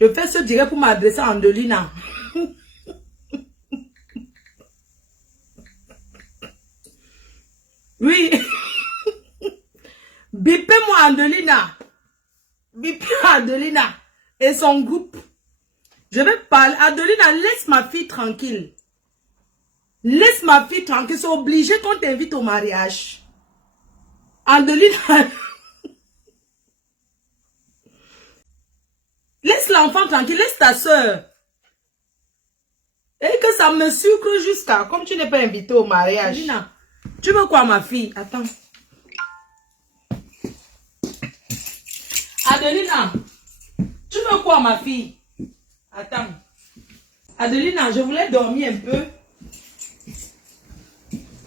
Je fais ce direct pour m'adresser à Andelina. Oui. Bipez-moi Andelina. Bipez Andelina et son groupe. Je vais parler. Adelina, laisse ma fille tranquille. Laisse ma fille tranquille. C'est obligé qu'on t'invite au mariage. Adelina. Laisse l'enfant tranquille. Laisse ta soeur. Et que ça me sucre jusqu'à... Comme tu n'es pas invité au mariage. Adelina, tu veux quoi ma fille? Attends. Adelina, tu veux quoi ma fille? Attends. Adelina, je voulais dormir un peu.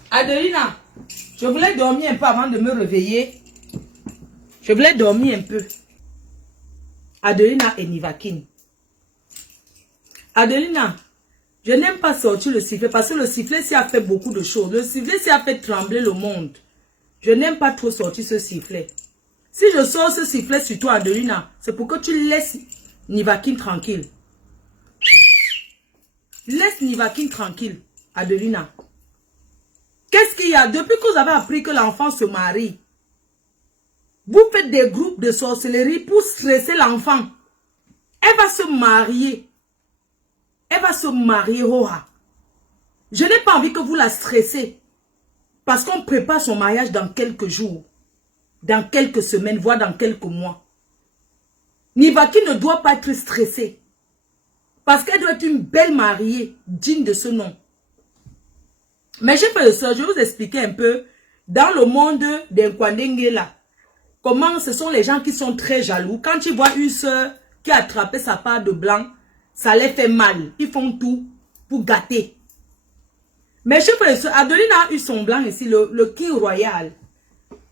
Adelina, je voulais dormir un peu avant de me réveiller. Je voulais dormir un peu. Adelina et Nivakin. Adelina, je n'aime pas sortir le sifflet parce que le sifflet, ça a fait beaucoup de choses. Le sifflet, ça a fait trembler le monde. Je n'aime pas trop sortir ce sifflet. Si je sors ce sifflet sur toi, Adelina, c'est pour que tu laisses Nivakin tranquille. Laisse Nivakin tranquille, Adelina. Qu'est-ce qu'il y a? Depuis que vous avez appris que l'enfant se marie, vous faites des groupes de sorcellerie pour stresser l'enfant. Elle va se marier. Elle va se marier, Roha. Je n'ai pas envie que vous la stressez. Parce qu'on prépare son mariage dans quelques jours. Dans quelques semaines, voire dans quelques mois. Nivakin ne doit pas être stressée. Parce qu'elle doit être une belle mariée, digne de ce nom. Mais j'ai fait ça, je vais vous expliquer un peu, dans le monde des Kwandenge là, comment ce sont les gens qui sont très jaloux. Quand tu vois une soeur qui a attrapé sa part de blanc, ça les fait mal. Ils font tout pour gâter. Mais j'ai fait ça, Adelina a eu son blanc ici, le King Royal.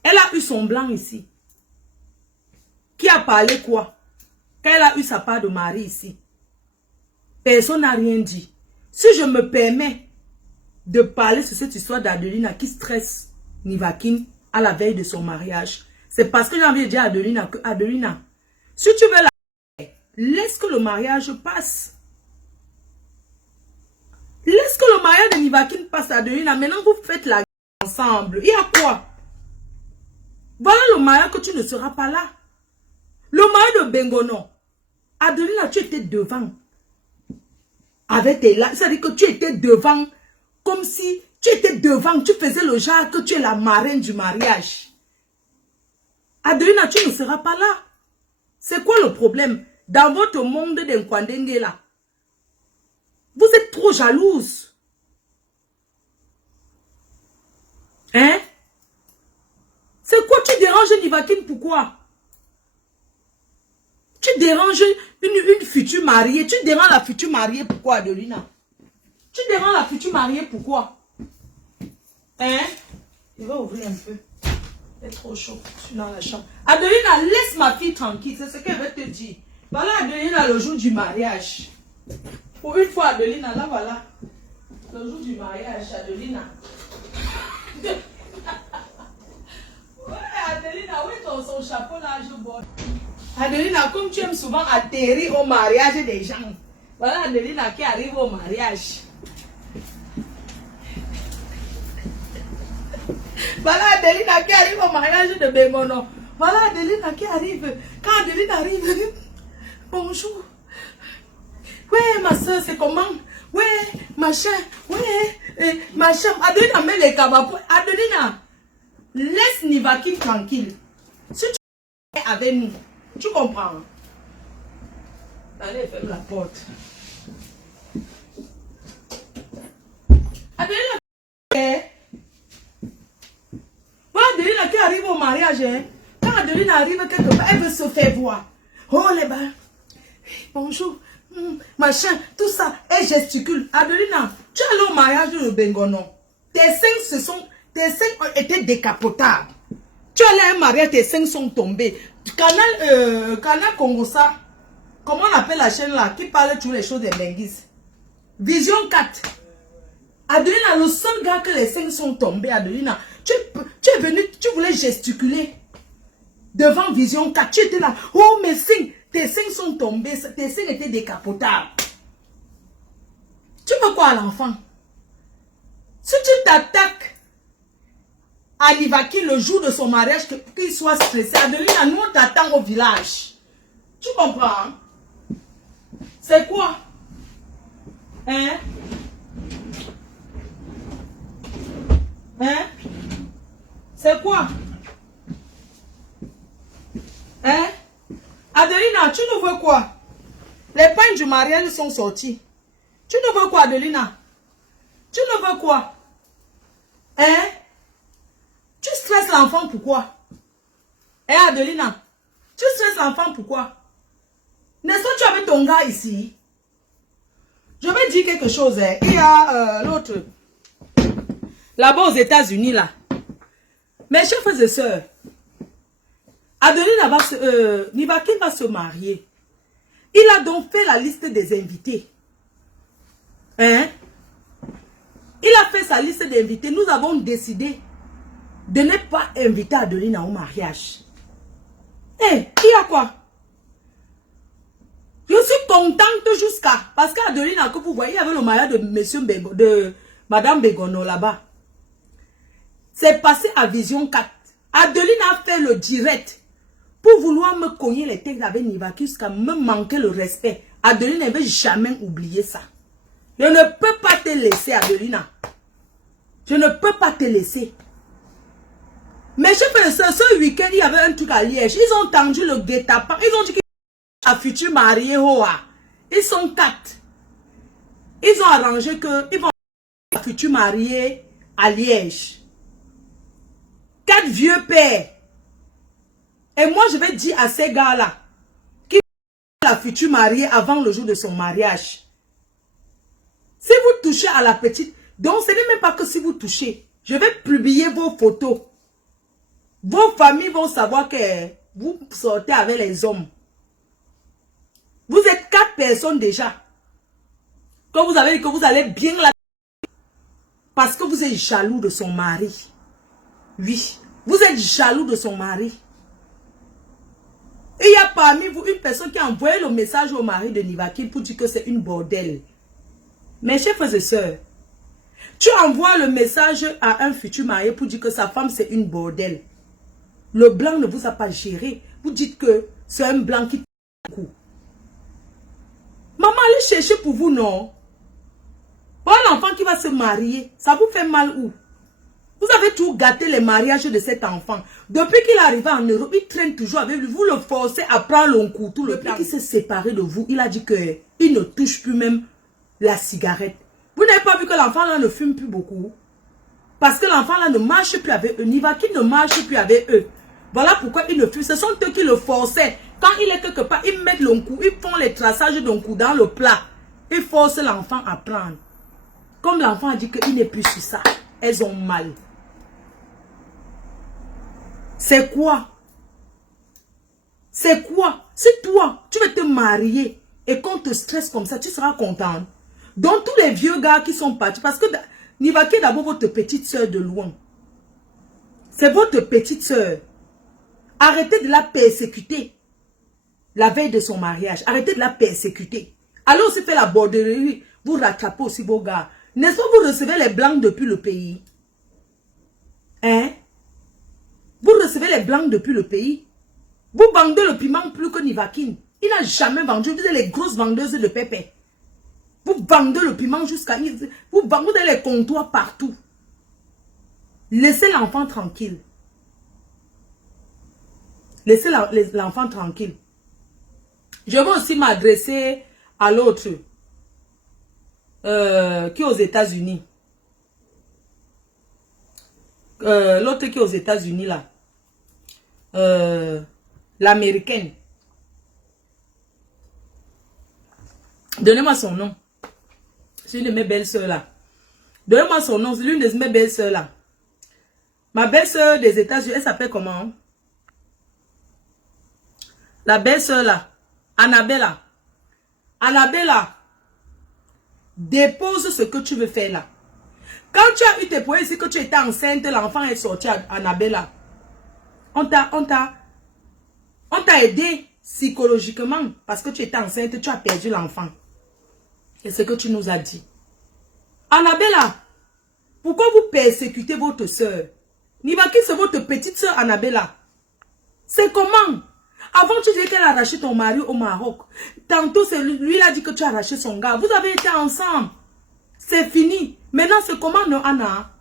Elle a eu son blanc ici. Qui a parlé quoi? Quand elle a eu sa part de mari ici. Personne n'a rien dit. Si je me permets de parler sur cette histoire d'Adelina qui stresse Nivakin à la veille de son mariage, c'est parce que j'ai envie de dire à Adelina que Adelina, si tu veux la laisse que le mariage passe. Laisse que le mariage de Nivakin passe à Adelina. Maintenant vous faites la guerre ensemble. Il y a quoi? Voilà le mariage que tu ne seras pas là. Le mariage de Bengono. Adelina, tu étais devant. Avec tes larmes. C'est-à-dire que tu étais devant. Comme si tu étais devant. Tu faisais le genre que tu es la marraine du mariage. Adelina, tu ne seras pas là. C'est quoi le problème? Dans votre monde d'Nkwandenge là. Vous êtes trop jalouse. Hein? C'est quoi? Tu déranges Nivakin, pourquoi? Tu déranges une future mariée. Tu déranges la future mariée, pourquoi, Adelina? Tu déranges la future mariée, pourquoi? Hein? Je vais ouvrir un peu. C'est trop chaud. Je suis dans la chambre. Adelina, laisse ma fille tranquille. C'est ce qu'elle veut te dire. Voilà, Adelina, le jour du mariage. Pour une fois, Adelina, là, voilà. Le jour du mariage, Adelina. Ouais, Adelina, où est son chapeau là, je bois. Adelina, comme tu aimes souvent atterrir au mariage des gens. Voilà Adelina qui arrive au mariage. Voilà Adelina qui arrive au mariage de Bengono. Voilà Adelina qui arrive. Quand Adelina arrive, bonjour. Ouais, ma soeur, c'est comment? Ouais, machin. Ouais, machin. Adelina met les cabapos. Adelina, laisse Nivakin tranquille. Si tu es avec nous, tu comprends? Allez, ferme la porte. Adelina, voilà Adelina qui arrive au mariage. Hein? Quand Adelina arrive quelque part, elle veut se faire voir. Oh les bas. Bonjour. Machin, tout ça. Elle gesticule. Adelina, tu es allé au mariage de Bengono. Tes seins ont été décapotables. Tu es allé à un mariage, tes seins sont tombés. Canal Congo ça. Comment on appelle la chaîne là qui parle de toutes les choses des Benguis? Vision 4. Adelina, le seul gars que les seins sont tombés, Adelina, tu es venu, tu voulais gesticuler devant Vision 4. Tu étais là, oh mes seins, tes seins sont tombés, tes seins étaient décapotables. Tu veux quoi à l'enfant? Si tu t'attaques à Nivaki le jour de son mariage, qu'il soit stressé, Adelina, nous on t'attend au village. Tu comprends? Hein? C'est quoi? Hein? Hein? C'est quoi? Hein? Adelina, tu ne veux quoi? Les pagnes du mariage sont sortis. Tu ne veux quoi, Adelina? Tu ne veux quoi? Hein? Tu stresses l'enfant pourquoi? Hein, Adelina? Tu stresses l'enfant pourquoi? N'est-ce pas que tu avais ton gars ici? Je vais dire quelque chose. Hein. Il y a l'autre. Là-bas aux États-Unis, là. Mes chers frères et sœurs, Adelina Nivaki va se marier. Il a donc fait la liste des invités. Hein? Il a fait sa liste d'invités. Nous avons décidé de ne pas inviter Adelina au mariage. Eh, il y a quoi? Je suis contente jusqu'à... Parce qu'Adelina, que vous voyez, il y avait le mariage de Madame Begono là-bas. C'est passé à Vision 4. Adelina a fait le direct pour vouloir me cogner les têtes avec Nivaki jusqu'à me manquer le respect. Adelina ne veut jamais oublier ça. Je ne peux pas te laisser, Adelina. Je ne peux pas te laisser. Mais je fais ce week-end, il y avait un truc à Liège. Ils ont tendu le guet-apens. Ils ont dit qu'il y a un futur marié. Ils sont 4. Ils ont arrangé qu'ils vont un futur marié à Liège. 4 vieux pères. Et moi, je vais dire à ces gars-là qu'ils vont la future mariée avant le jour de son mariage. Si vous touchez à la petite, donc ce n'est même pas que si vous touchez, je vais publier vos photos. Vos familles vont savoir que vous sortez avec les hommes. Vous êtes 4 personnes déjà. Quand vous avez dit que vous allez bien la... Parce que vous êtes jaloux de son mari. Oui, vous êtes jaloux de son mari. Et il y a parmi vous une personne qui a envoyé le message au mari de Nivaki pour dire que c'est une bordelle. Mes chers frères et sœurs, tu envoies le message à un futur marié pour dire que sa femme c'est une bordelle. Le blanc ne vous a pas géré. Vous dites que c'est un blanc qui beaucoup. Maman, allez chercher pour vous, non? Pour un enfant qui va se marier, ça vous fait mal où? Vous avez tout gâté les mariages de cet enfant. Depuis qu'il est arrivé en Europe, il traîne toujours avec lui. Vous le forcez à prendre le coup. Tout le temps qu'il s'est séparé de vous, il a dit qu'il ne touche plus même la cigarette. Vous n'avez pas vu que l'enfant là ne fume plus beaucoup? Parce que l'enfant là ne marche plus avec eux. Nivaki ne marche plus avec eux. Voilà pourquoi il ne fume. Ce sont eux qui le forçaient. Quand il est quelque part, ils mettent le coup. Ils font les traçages d'un coup dans le plat. Ils forcent l'enfant à prendre. Comme l'enfant a dit qu'il n'est plus sur ça. Elles ont mal. C'est quoi? C'est quoi? Si toi, tu veux te marier et qu'on te stresse comme ça, tu seras content. Donc tous les vieux gars qui sont partis, parce que Nivaki est d'abord votre petite soeur de loin. C'est votre petite soeur. Arrêtez de la persécuter. La veille de son mariage. Arrêtez de la persécuter. Allez aussi faire la borderie. Vous rattrapez aussi vos gars. N'est-ce pas vous recevez les blancs depuis le pays? Hein? Vous recevez les blancs depuis le pays. Vous vendez le piment plus que Nivaki. Il n'a jamais vendu. Vous êtes les grosses vendeuses de pépé. Vous vendez le piment jusqu'à... Vous avez les comptoirs partout. Laissez l'enfant tranquille. Laissez l'enfant tranquille. Je vais aussi m'adresser à l'autre. Qui est aux États-Unis. L'autre qui est aux États-Unis là. L'américaine. Donnez-moi son nom. C'est une de mes belles-sœurs là. Donnez-moi son nom. C'est l'une de mes belles-sœurs là. Ma belle-sœur des États-Unis, elle s'appelle comment? La belle-sœur là. Annabella. Annabella. Dépose ce que tu veux faire là. Quand tu as eu tes points ici, que tu étais enceinte, l'enfant est sorti à Annabella. On t'a aidé. psychologiquement, parce que tu étais enceinte, tu as perdu l'enfant. C'est ce que tu nous as dit. Annabella, pourquoi vous persécutez votre soeur? Nivaki, c'est votre petite soeur Annabella. C'est comment? Avant, tu disais qu'elle a arraché ton mari au Maroc. Tantôt, c'est lui qui a dit que tu as arraché son gars. Vous avez été ensemble. C'est fini. Maintenant, c'est comment, non, Anna?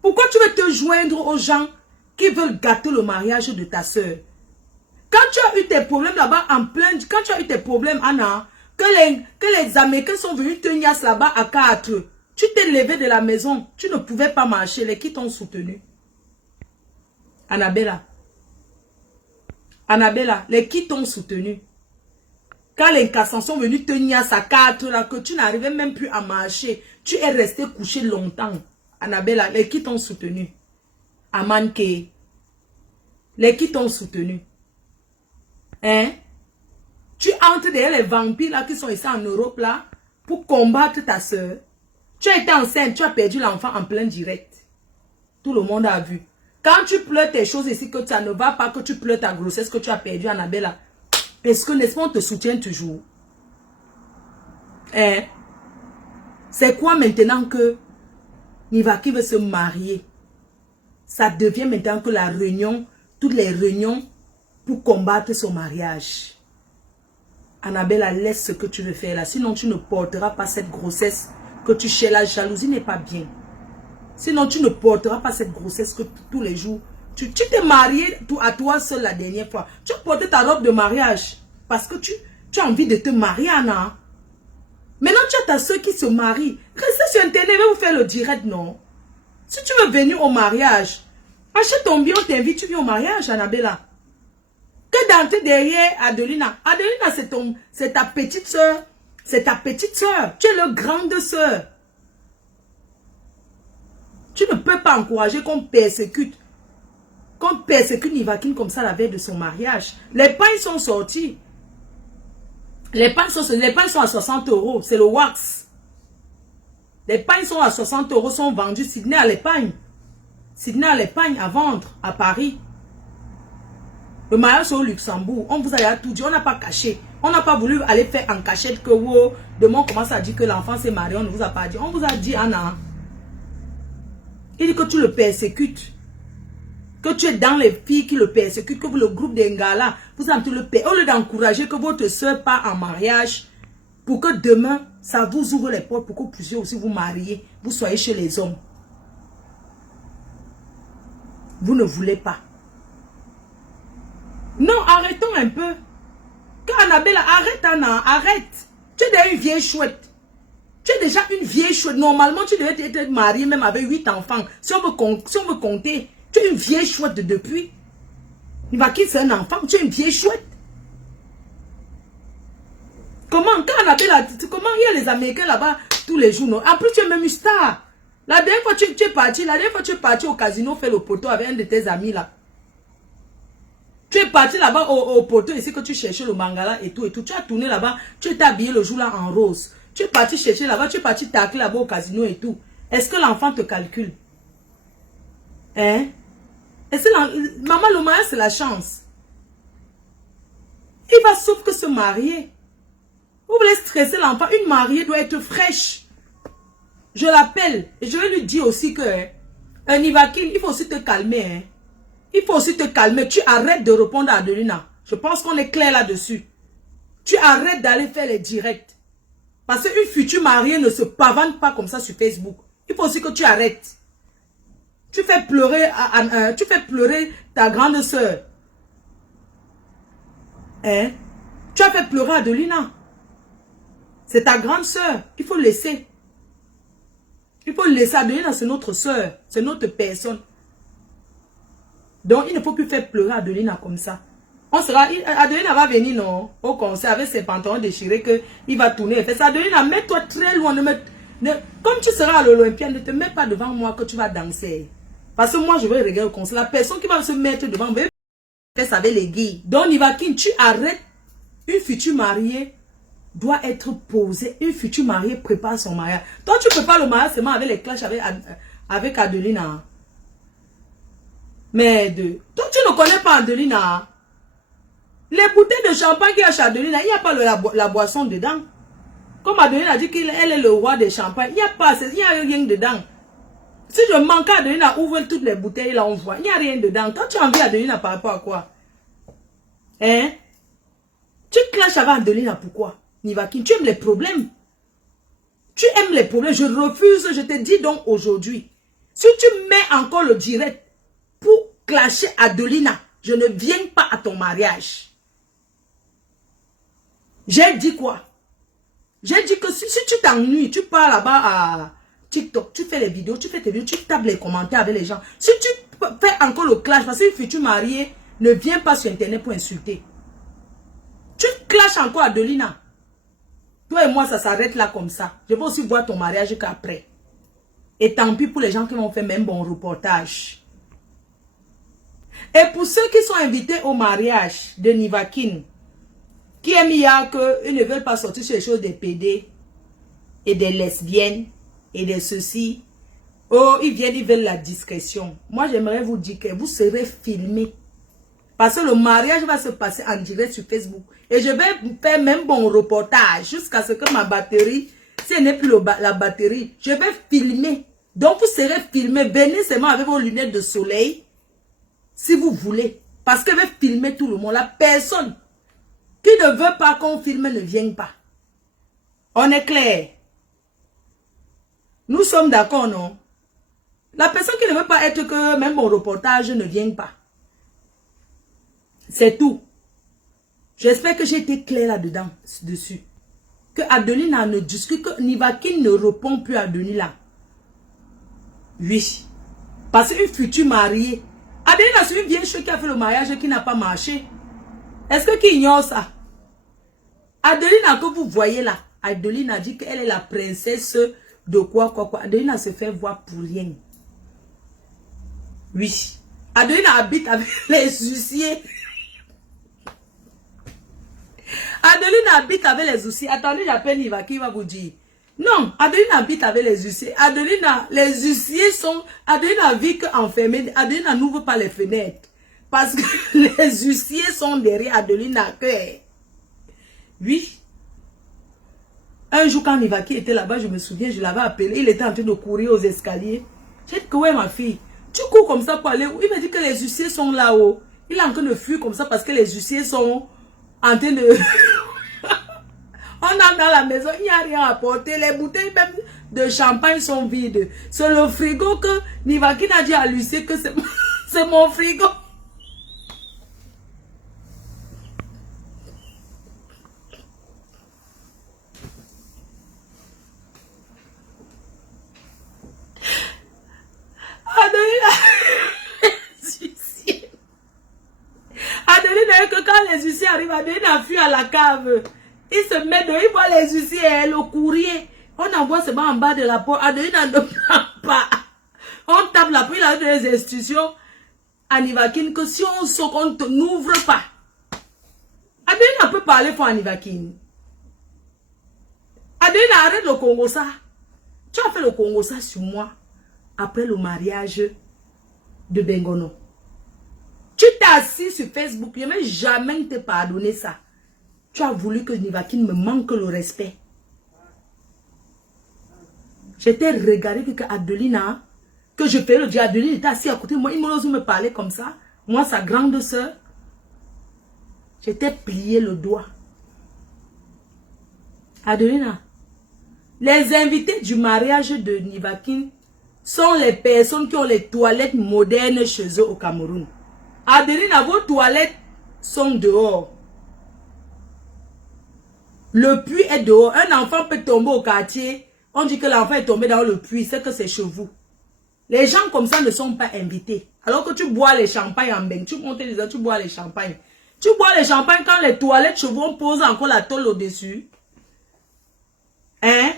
Pourquoi tu veux te joindre aux gens qui veulent gâter le mariage de ta soeur? Quand tu as eu tes problèmes là-bas en plein... Quand tu as eu tes problèmes, Anna, que les Américains sont venus te niasse là-bas à 4, tu t'es levé de la maison. Tu ne pouvais pas marcher. Les qui t'ont soutenu? Annabella. Annabella, les qui t'ont soutenu? Quand les cassants sont venus te niasse à 4 là, que tu n'arrivais même plus à marcher, tu es resté couché longtemps. Annabella, les qui t'ont soutenu? Amanke. Les qui t'ont soutenu? Hein? Tu entres derrière les vampires là qui sont ici en Europe là pour combattre ta soeur. Tu as été enceinte, tu as perdu l'enfant en plein direct. Tout le monde a vu. Quand tu pleures tes choses ici, que ça ne va pas, que tu pleures ta grossesse que tu as perdue, Annabella, est-ce que, n'est-ce pas, on te soutient toujours? Hein? C'est quoi maintenant que Nivaki veut se marier? Ça devient maintenant que la réunion, toutes les réunions pour combattre son mariage. Annabella, laisse ce que tu veux faire là. Sinon, tu ne porteras pas cette grossesse que tu cherches. La jalousie n'est pas bien. Sinon, tu ne porteras pas cette grossesse que tous les jours. Tu t'es marié à toi seul la dernière fois. Tu as porté ta robe de mariage. Parce que tu as envie de te marier, Anna. Maintenant, tu as ta soeur qui se marie. Restez sur Internet, va vous faire le direct, non? Si tu veux venir au mariage, achète ton billet, on t'invite, tu viens au mariage, Annabella. Que d'entrer derrière Adelina. Adelina, c'est ta petite soeur. C'est ta petite soeur. Tu es leur grande soeur. Tu ne peux pas encourager qu'on persécute. Qu'on persécute Nivakine comme ça la veille de son mariage. Les pains sont sortis. Les pains sont à 60 €. C'est le wax. Les pains sont à 60 €, sont vendus. Sydney à l'épargne. Sydney à l'épargne à vendre à Paris. Le mariage au Luxembourg. On vous a tout dit. On n'a pas caché. On n'a pas voulu aller faire en cachette que wow, demain on commence à dire que l'enfant s'est marié. On ne vous a pas dit. On vous a dit, Anna. Il dit que tu le persécutes. Que tu es dans les filles qui le persécutent. Que vous, le groupe des Ngala, vous avez le persécuter. Au lieu d'encourager que votre soeur part en mariage. Pour que demain, ça vous ouvre les portes. Pour que vous puissiez aussi vous marier. Vous soyez chez les hommes. Vous ne voulez pas. Non, arrêtons un peu. Que Annabella, arrête Anna, arrête. Tu es déjà une vieille chouette. Tu es déjà une vieille chouette. Normalement, tu devais être mariée même avec 8 enfants. Si on veut compter, tu es une vieille chouette de depuis. Il va quitter un enfant, tu es une vieille chouette. Comment, quand Annabella, comment il y a les Américains là-bas tous les jours, non? En plus, tu es même une star. La dernière fois, tu es parti au casino faire le poteau avec un de tes amis là. Tu es parti là-bas au poteau ici que tu cherchais le mangala et tout et tout. Tu as tourné là-bas, tu étais habillé le jour là en rose. Tu es parti chercher là-bas, tu es parti tacler là-bas au casino et tout. Est-ce que l'enfant te calcule? Hein? Maman, le mariage c'est la chance. Il va sauf que se marier. Vous voulez stresser l'enfant? Une mariée doit être fraîche. Je l'appelle et je vais lui dire aussi que Nivakine, il faut aussi te calmer. Hein? Il faut aussi te calmer. Tu arrêtes de répondre à Adelina. Je pense qu'on est clair là-dessus. Tu arrêtes d'aller faire les directs. Parce qu'une future mariée ne se pavane pas comme ça sur Facebook. Il faut aussi que tu arrêtes. Tu fais pleurer ta grande soeur. Hein? Tu as fait pleurer Adelina. C'est ta grande soeur. Il faut laisser. Il faut laisser. Adelina, c'est notre soeur. C'est notre personne. Donc, il ne faut plus faire pleurer Adelina comme ça. Adelina va venir, non, au concert avec ses pantalons déchirés, qu'il va tourner et faire ça. Adelina, mets-toi très loin. Comme tu seras à l'Olympia, ne te mets pas devant moi que tu vas danser. Parce que moi, je vais regarder au concert. La personne qui va se mettre devant, va faire ça avec les gays. Donc, Nivakine, tu arrêtes. Une future mariée doit être posée. Une future mariée prépare son mariage. Toi, tu prépares le mariage seulement avec les clashs avec Adelina. Mais toi, tu ne connais pas Adelina. Les bouteilles de champagne qu'il y a chez Adeline, il n'y a pas la boisson dedans. Comme Adeline a dit qu'elle est le roi des champagnes, il n'y a pas, il n'y a rien dedans. Si je manque à Adeline à ouvrir toutes les bouteilles, là on voit, il n'y a rien dedans. Toi tu as envie Adeline par rapport à quoi? Hein? Tu clashes avec Adeline pourquoi? Nivakin, tu aimes les problèmes. Tu aimes les problèmes, je refuse, je te dis donc aujourd'hui. Si tu mets encore le direct pour clasher Adelina, je ne viens pas à ton mariage. J'ai dit quoi? J'ai dit que si tu t'ennuies, tu pars là-bas à TikTok, tu fais les vidéos, tu fais tes vidéos, tu tapes les commentaires avec les gens. Si tu fais encore le clash, parce qu'une future mariée ne vient pas sur Internet pour insulter. Tu clashes encore Adelina. Toi et moi, ça s'arrête là comme ça. Je vais aussi voir ton mariage qu'après. Et tant pis pour les gens qui vont faire même bon reportage. Et pour ceux qui sont invités au mariage de Nivakin, qui aiment qu'ils ne veulent pas sortir sur les choses des PD et des lesbiennes et des ceci. Oh, ils viennent, ils veulent la discrétion. Moi, j'aimerais vous dire que vous serez filmés. Parce que le mariage va se passer en direct sur Facebook. Et je vais faire même bon reportage jusqu'à ce que ma batterie, si elle n'est plus la batterie, je vais filmer. Donc, vous serez filmés. Venez seulement avec vos lunettes de soleil. Si vous voulez. Parce que je vais filmer tout le monde. La personne qui ne veut pas qu'on filme ne vient pas. On est clair. Nous sommes d'accord, non? La personne qui ne veut pas être que même mon reportage ne vient pas. C'est tout. J'espère que j'ai été clair là-dedans, dessus. Que Adelina ne discute, que Nivakin ne répond plus à Adelina. Oui. Parce qu'une future mariée. Adelina, c'est une vieille chose qui a fait le mariage et qui n'a pas marché. Est-ce que qui ignore ça? Adelina que vous voyez là, Adelina dit qu'elle est la princesse de quoi. Adelina se fait voir pour rien. Oui. Adelina habite avec les huissiers. Adeline habite avec les huissiers. Attendez, j'appelle Niva qui va vous dire. Non, Adeline habite avec les huissiers. Les huissiers sont... Adeline vit qu'enfermée. Adeline n'ouvre pas les fenêtres. Parce que les huissiers sont derrière Adeline à cœur. Oui. Un jour, quand Niva qui était là-bas, je me souviens, je l'avais appelé. Il était en train de courir aux escaliers. J'ai dit que ouais, ma fille, tu cours comme ça pour aller où? Il m'a dit que les huissiers sont là-haut. Il est en train de fuir comme ça parce que les huissiers sont en train de... On entre dans la maison, il n'y a rien à porter. Les bouteilles même de champagne sont vides. C'est le frigo que Nivakin a dit à l'huissier que c'est mon frigo. Adeline, que quand les huissiers arrivent, Adeline a fui à la cave. Il se met dehors, il voit les huissiers et le courrier. On envoie seulement en bas de la porte. Adeline ne prend pas. On tape la porte, il a des institutions à Nivakin que si on saute, on n'ouvre pas. Adeline peut parler pour Nivakin. Adeline arrête le Congo ça. Tu as fait le Congo ça sur moi après le mariage de Bengono. Tu t'es assis sur Facebook, je ne vais jamais te pardonner ça. Tu as voulu que Nivakin me manque le respect. J'étais regardé que Adelina, que je fais le dire, Adeline était assise à côté de moi, il m'ose me parler comme ça. Moi, sa grande soeur. J'étais plié le doigt. Adelina, les invités du mariage de Nivakin sont les personnes qui ont les toilettes modernes chez eux au Cameroun. Adelina, vos toilettes sont dehors. Le puits est dehors. Un enfant peut tomber au quartier. On dit que l'enfant est tombé dans le puits. C'est que c'est chez vous. Les gens comme ça ne sont pas invités. Alors que tu bois les champagnes en bain. Tu montes les autres, tu bois les champagnes. Tu bois les champagnes quand les toilettes chez vous, on pose encore la tôle au-dessus. Hein?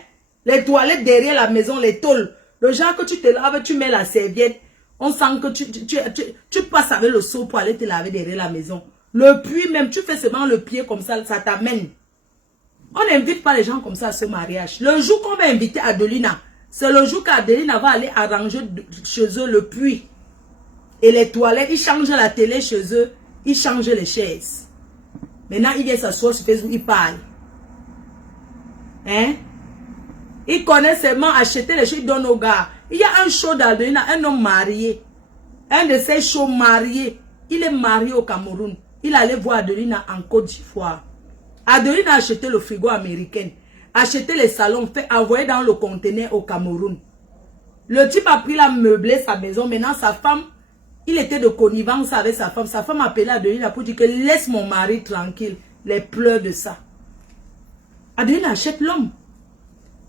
Les toilettes derrière la maison, les tôles. Le genre que tu te laves, tu mets la serviette. On sent que tu passes avec le seau pour aller te laver derrière la maison. Le puits même, tu fais seulement le pied comme ça, ça t'amène. On n'invite pas les gens comme ça à ce mariage. Le jour qu'on va inviter Adelina, c'est le jour qu'Adelina va aller arranger chez eux le puits. Et les toilettes, ils changent la télé chez eux, ils changent les chaises. Maintenant, il vient s'asseoir sur Facebook, il parle. Hein? Il connaît seulement acheter les choses, il donne aux gars. Il y a un show d'Adelina, un homme marié. Un de ces shows mariés. Il est marié au Cameroun. Il allait voir Adelina en Côte d'Ivoire. Adelina a acheté le frigo américain. Acheté les salons, fait envoyer dans le conteneur au Cameroun. Le type a pris la meublé sa maison. Maintenant, sa femme, il était de connivence avec sa femme. Sa femme a appelé Adelina pour dire que laisse mon mari tranquille. Les pleurs de ça. Adelina achète l'homme.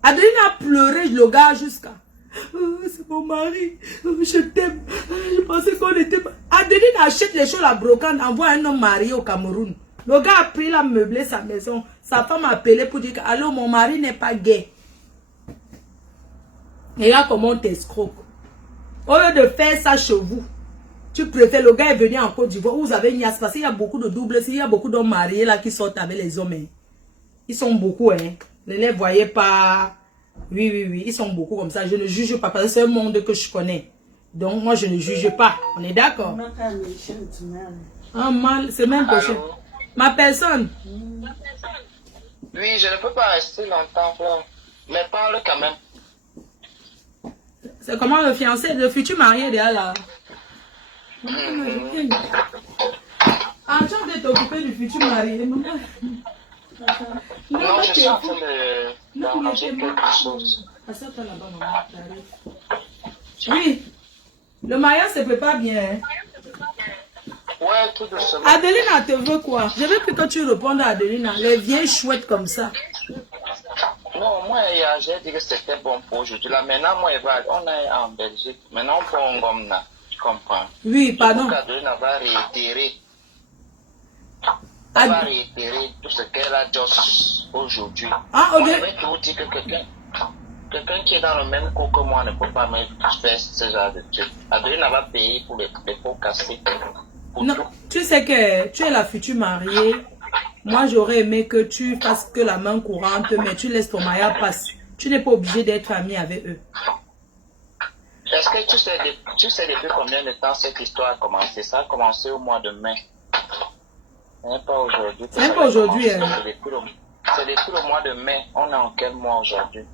Adelina a pleuré le gars jusqu'à... c'est mon mari, je t'aime. Je pensais qu'on était... Adeline achète les choses à brocante, envoie un homme marié au Cameroun. Le gars a pris la meublé sa maison. Sa femme a appelé pour dire que allô, mon mari n'est pas gay. Et là, comment on t'escroque. Au lieu de faire ça chez vous, tu préfères, le gars est venu en Côte d'Ivoire, vous avez une yasse, parce qu'il y a beaucoup de doubles, il y a beaucoup d'hommes mariés là qui sortent avec les hommes. Hein. Ils sont beaucoup, hein. Ne les voyez pas. Oui, oui, oui, ils sont beaucoup comme ça. Je ne juge pas parce que c'est un monde que je connais. Donc, moi, je ne juge pas. On est d'accord? Ah, mal, c'est même prochain. Ma personne. Oui, je ne peux pas rester longtemps, mais parle quand même. C'est comment le fiancé, le futur marié derrière là? En train de t'occuper du futur marié. Non, je suis en train d'arranger quelque chose. Oui, le mariage se prépare bien. Hein? Ouais, tout doucement. Adelina te veut quoi? Je veux plus que tu répondes à Adelina. Les vieilles chouettes comme ça. Non, moi, j'ai dit que c'était bon pour aujourd'hui. Là, maintenant, moi, on est en Belgique. Maintenant, on prend un gomme là. Tu comprends? Oui, pardon. Adelina va réitérer. Elle va réitérer tout ce qu'elle a dit aujourd'hui. Ah, ok. Moi, je vais toujours dire que quelqu'un qui est dans le même cours que moi ne peut pas me faire ce genre de trucs. Adelina va payer pour les pots cassés. Non, tu sais que tu es la future mariée. Moi, j'aurais aimé que tu fasses que la main courante, mais tu laisses ton mariage passer. Tu n'es pas obligé d'être ami avec eux. Est-ce que tu sais depuis combien de temps cette histoire a commencé? Ça a commencé au mois de mai. C'est pas aujourd'hui. C'est pas aujourd'hui. Hein. C'est depuis le mois de mai. On est en quel mois aujourd'hui?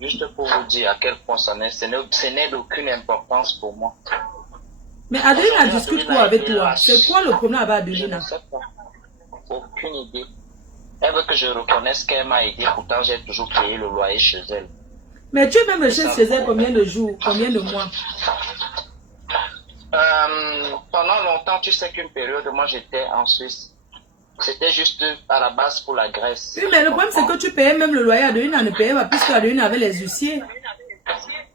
Juste pour vous dire à quel point ce n'est d'aucune importance pour moi. Mais Adelina discute quoi avec toi? C'est quoi le problème avec Adelina? Je ne sais pas. Aucune idée. Elle veut que je reconnaisse qu'elle m'a aidé, pourtant j'ai toujours payé le loyer chez elle. Mais tu es même resté chez elle combien de jours, combien de mois? Pendant longtemps, tu sais qu'une période, moi j'étais en Suisse. C'était juste à la base pour la Grèce. Oui, mais le problème c'est que tu payais même le loyer. Adelina ne payait pas puisque Adelina avait les huissiers.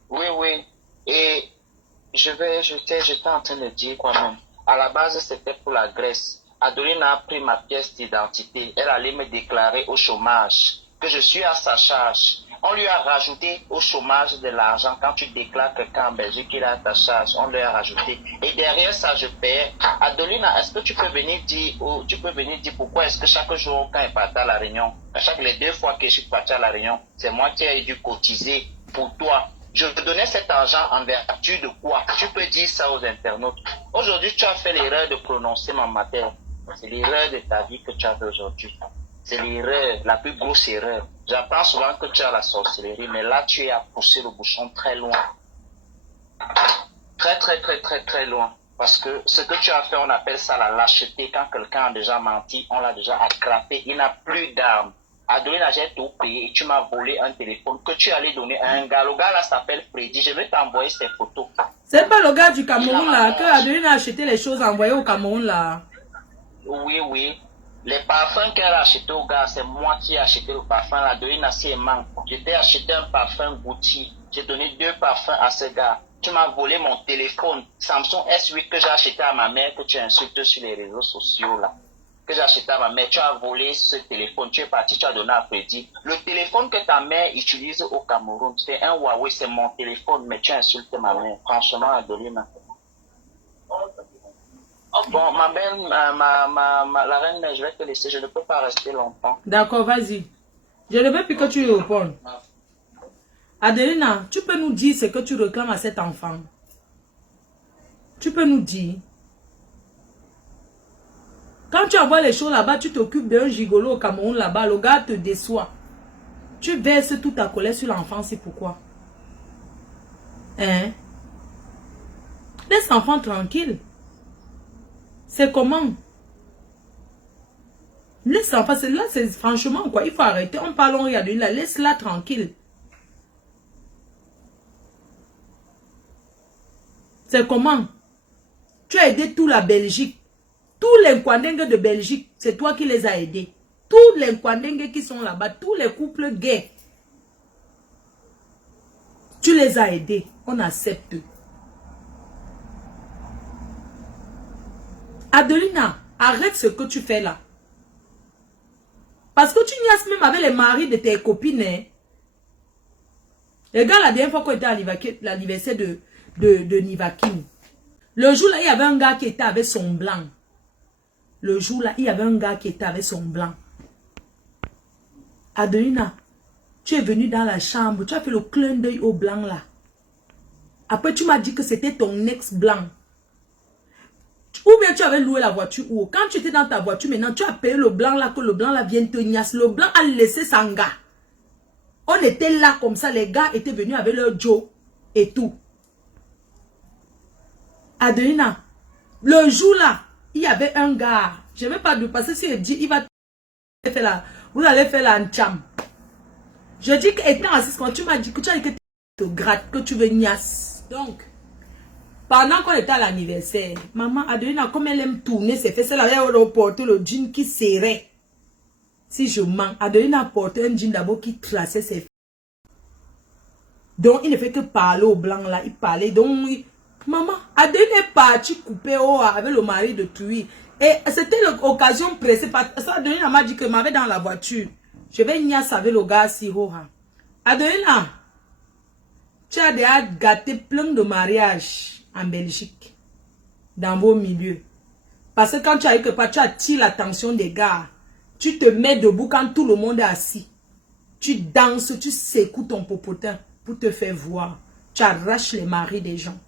Oui, oui. Et j'étais en train de dire quoi même. À la base, c'était pour la Grèce. Adelina a pris ma pièce d'identité. Elle allait me déclarer au chômage, que je suis à sa charge. On lui a rajouté au chômage de l'argent. Quand tu déclares quelqu'un en Belgique, il est à ta charge. On lui a rajouté. Et derrière ça, je paie. Adelina, est-ce que tu peux venir dire pourquoi est-ce que chaque jour, quand elle partait à la Réunion, les 2 fois que je suis parti à la Réunion, c'est moi qui ai dû cotiser pour toi. Je donnais cet argent en vertu de quoi? Tu peux dire ça aux internautes. Aujourd'hui, tu as fait l'erreur de prononcer ma matière. C'est l'erreur de ta vie que tu as fait aujourd'hui. C'est l'erreur, la plus grosse erreur. J'apprends souvent que tu as la sorcellerie, mais là, tu as poussé le bouchon très loin. Très, très, très, très, très loin. Parce que ce que tu as fait, on appelle ça la lâcheté. Quand quelqu'un a déjà menti, on l'a déjà attrapé. Il n'a plus d'armes. Adelina, j'ai tout payé et tu m'as volé un téléphone que tu allais donner à un gars. Le gars là s'appelle Freddy. Je vais t'envoyer ses photos. C'est pas le gars du Cameroun là que Adelina a acheté les choses envoyées au Cameroun là. Oui, oui. Les parfums qu'elle a achetés au gars, c'est moi qui ai acheté le parfum. Adelina, si elle manque. Je t'ai acheté un parfum Gucci. J'ai donné 2 parfums à ce gars. Tu m'as volé mon téléphone Samsung S8 que j'ai acheté à ma mère, que tu insultes sur les réseaux sociaux là. Que j'ai acheté à ma mère, tu as volé ce téléphone, tu es parti, tu as donné à Freddy. Le téléphone que ta mère utilise au Cameroun, c'est un Huawei, c'est mon téléphone, mais tu insultes ma mère. Franchement, Adelina. Bon, ma belle, la reine, je vais te laisser, je ne peux pas rester longtemps. D'accord, vas-y. Je ne veux plus que tu répondes. Adelina, tu peux nous dire ce que tu réclames à cet enfant? Tu peux nous dire? Quand tu envoies les choses là-bas, tu t'occupes d'un gigolo au Cameroun là-bas, le gars te déçoit. Tu verses toute ta colère sur l'enfant, c'est pourquoi. Hein? Laisse l'enfant tranquille. C'est comment? Laisse l'enfant, là, c'est franchement quoi, il faut arrêter. On parle, on regarde, laisse-la tranquille. C'est comment? Tu as aidé toute la Belgique. Tous les Kwandengue de Belgique, c'est toi qui les as aidés. Tous les Kwandengue qui sont là-bas, tous les couples gays. Tu les as aidés. On accepte. Adelina, arrête ce que tu fais là. Parce que tu niaises même avec les maris de tes copines. Hein? Les gars, la dernière fois qu'on était à l'anniversaire de Nivakin, le jour là, il y avait un gars qui était avec son blanc. Le jour là, il y avait un gars qui était avec son blanc. Adelina, tu es venu dans la chambre, tu as fait le clin d'œil au blanc là. Après, tu m'as dit que c'était ton ex-blanc. Ou bien tu avais loué la voiture ou quand tu étais dans ta voiture, maintenant tu as payé le blanc là, que le blanc là vienne te niasse. Le blanc a laissé son gars. On était là comme ça, les gars étaient venus avec leur Joe et tout. Adelina, le jour là, il y avait un gars. Je ne vais pas lui passer si il dit, il va faire la, vous allez faire la cham. Je dis qu'étant assise, quand tu m'as dit que tu as dit que tu te grattes, que tu veux niasse. Donc, pendant qu'on était à l'anniversaire, maman Adelina, comme elle aime tourner ses fesses, elle allait reporter le jean qui serrait. Si je mens, Adelina portait un jean d'abord qui traçait ses fesses. Donc, il ne fait que parler au blanc là. Il parlait. Donc, maman, Adelina est partie couper avec le mari de Tui. Et c'était l'occasion pressée. Ça, Adelina m'a dit que m'avait dans la voiture. Je vais niasse avec le gars si Adelina, tu as déjà gâté plein de mariages en Belgique. Dans vos milieux. Parce que quand tu as eu que tu attires l'attention des gars. Tu te mets debout quand tout le monde est assis. Tu danses, tu secoues ton popotin pour te faire voir. Tu arraches les maris des gens.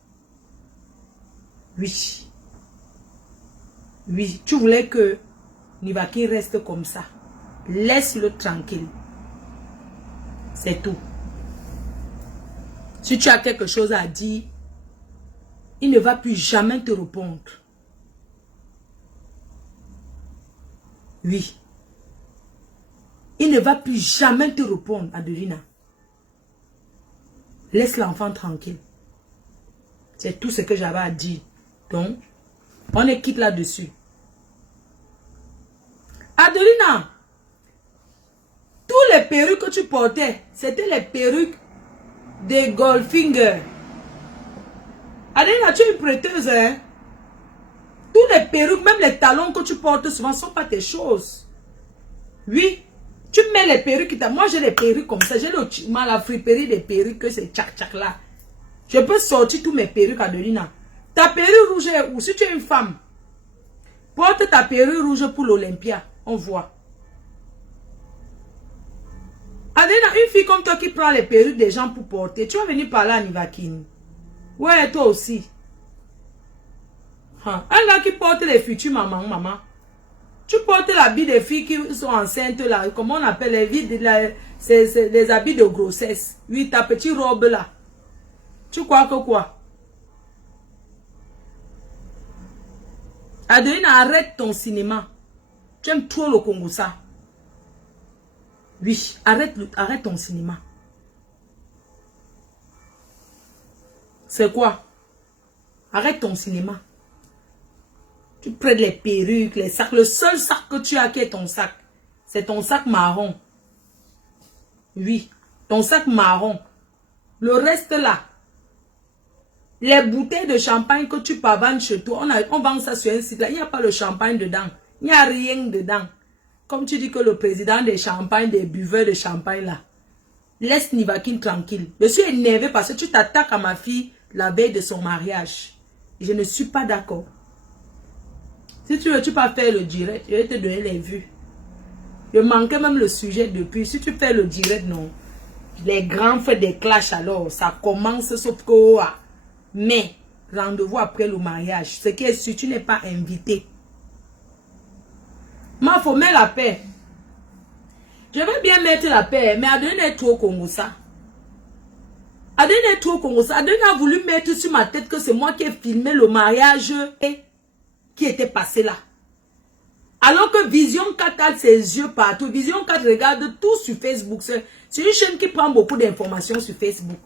Oui. Oui, tu voulais que Nivaki reste comme ça. Laisse-le tranquille. C'est tout. Si tu as quelque chose à dire, il ne va plus jamais te répondre. Oui. Il ne va plus jamais te répondre, Adelina. Laisse l'enfant tranquille. C'est tout ce que j'avais à dire. Donc, on est quitte là-dessus. Adelina, tous les perruques que tu portais, c'était les perruques des Goldfinger. Adelina, tu es une prêteuse, hein? Tous les perruques, même les talons que tu portes souvent, ne sont pas tes choses. Oui. Tu mets les perruques. Moi, j'ai les perruques comme ça. J'ai la friperie des perruques, que c'est tchac-tchac là. Je peux sortir tous mes perruques, Adelina. Ta perruque rouge est où? Si tu es une femme, porte ta perruque rouge pour l'Olympia. On voit. Adelina, une fille comme toi qui prend les perruques des gens pour porter, tu vas venir parler à Nivakini. Ouais, toi aussi. Un gars qui porte les futures maman. Tu portes l'habit des filles qui sont enceintes là, comment on appelle les habits de grossesse. Oui, ta petite robe là. Tu crois que quoi? Adelina, arrête ton cinéma. Tu aimes trop le Congo ça. Oui, arrête ton cinéma. C'est quoi? Arrête ton cinéma. Tu prends les perruques, les sacs. Le seul sac que tu as qui est ton sac, c'est ton sac marron. Oui, ton sac marron. Le reste là, les bouteilles de champagne que tu pavanes chez toi, on vend ça sur un site là. Il n'y a pas le champagne dedans. Il n'y a rien dedans. Comme tu dis que le président des champagnes, des buveurs de champagne là, laisse Nivakin tranquille. Je suis énervé parce que tu t'attaques à ma fille la veille de son mariage. Je ne suis pas d'accord. Si tu veux, tu peux faire le direct. Je vais te donner les vues. Je manquais même le sujet depuis. Si tu fais le direct, non. Les grands faits des clashs alors. Ça commence sauf que... Mais, rendez-vous après le mariage. Ce qui est sûr, tu n'es pas invité. Ma faut mettre la paix. Je veux bien mettre la paix, mais Adeline est trop comme ça. Adeline est trop comme ça. Adeline a voulu mettre sur ma tête que c'est moi qui ai filmé le mariage qui était passé là. Alors que Vision 4 a ses yeux partout. Vision 4 regarde tout sur Facebook. C'est une chaîne qui prend beaucoup d'informations sur Facebook.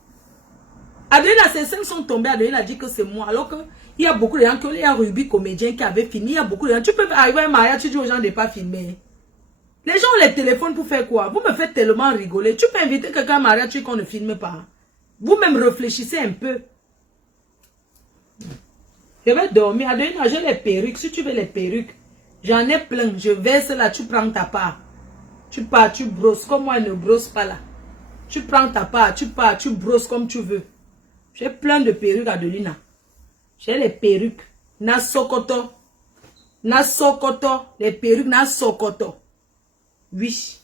Adeline, ses seins sont tombés. Adeline a dit que c'est moi. Alors qu'il y a beaucoup de gens, il y a Ruby comédien qui avait filmé. Il y a beaucoup de gens. Tu peux arriver à un mariage, tu dis aux gens de ne pas filmer. Les gens ont les téléphones pour faire quoi? Vous me faites tellement rigoler. Tu peux inviter quelqu'un à un mariage, tu dis qu'on ne filme pas. Vous-même réfléchissez un peu. Je vais dormir. Adeline, j'ai les perruques. Si tu veux les perruques, j'en ai plein. Je verse là, tu prends ta part. Tu pars, tu brosses. Comme moi, ne brosse pas là. Tu prends ta part, tu pars, tu brosses comme tu veux. J'ai plein de perruques, Adelina. J'ai les perruques. Na sokoto. Na sokoto. Les perruques na sokoto. Oui.